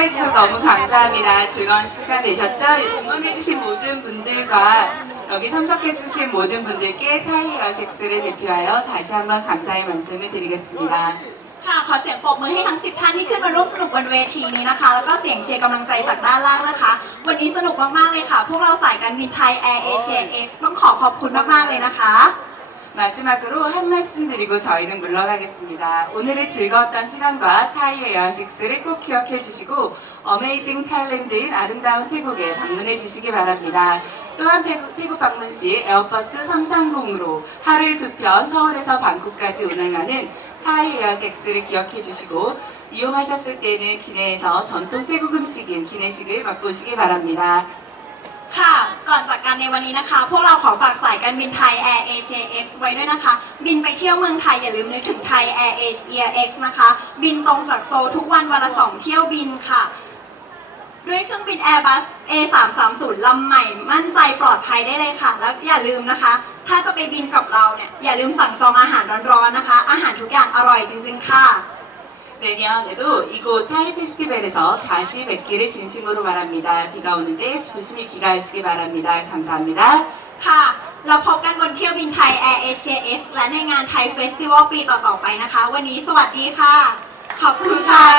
참가해주셔서 너무 감사합니다. 즐거운 시간 되셨죠? 응원해주신 모든 분들과 여기 참석해주신 모든 분들께 타이 여식스를 대표하여 다시 한번 감사의 말씀을 드리겠습니다. ค่ะ ขอเสียงปรบมือให้ทั้ง 10 ท่านที่ขึ้นมาร่วมสนุกบนเวทีนี้นะคะ แล้วก็เสียงเชียร์กำลังใจจากด้านล่างนะคะ วันนี้สนุกมากๆเลยค่ะ พวกเราสายการบินไทยแอร์เอเชียเอ็กซ์ต้องขอขอบคุณมากๆเลยนะคะ 마지막으로 한 말씀 드리고 저희는 물러나겠습니다. 오늘의 즐거웠던 시간과 타이의 에어식스를 꼭 기억해 주시고 어메이징 타일랜드인 아름다운 태국에 방문해 주시기 바랍니다. 또한 태국, 태국 방문 시 에어버스 330으로 하루에 두 편 서울에서 방콕까지 운행하는 타이 에어식스를 기억해 주시고 이용하셨을 때는 기내에서 전통 태국 음식인 기내식을 맛보시기 바랍니다. ค่ะก่อนจากกันในวันนี้นะคะ พวกเราขอฝากสายการบินไทยแอร์เอเชียเอ็กซ์ไว้ด้วยนะคะ บินไปเที่ยวเมืองไทยอย่าลืมนึกถึงไทยแอร์เอเชียเอ็กซ์นะคะ บินตรงจากโซลทุกวันวันละสองเที่ยวบินค่ะ ด้วยเครื่องบิน Airbus A330 ลำใหม่ มั่นใจปลอดภัยได้เลยค่ะ แล้วอย่าลืมนะคะ ถ้าจะไปบินกับเราเนี่ยอย่าลืมสั่งจองอาหารร้อนๆนะคะ อาหารทุกอย่างอร่อยจริง ๆ ค่ะ 내년에도 이곳 타이 페스티벌에서 다시 뵙기를 진심으로 바랍니다. 비가 오는데 조심히 귀가하시기 바랍니다. 감사합니다. ค่ะ เราพบกันบนเที่ยวบินไทยแอร์เอเชียเอ็กซ์และในงานไทยเฟสติวัลปีต่อ ๆ ไปนะคะ วันนี้สวัสดีค่ะ ขอบคุณค่ะคำซ่ามิดา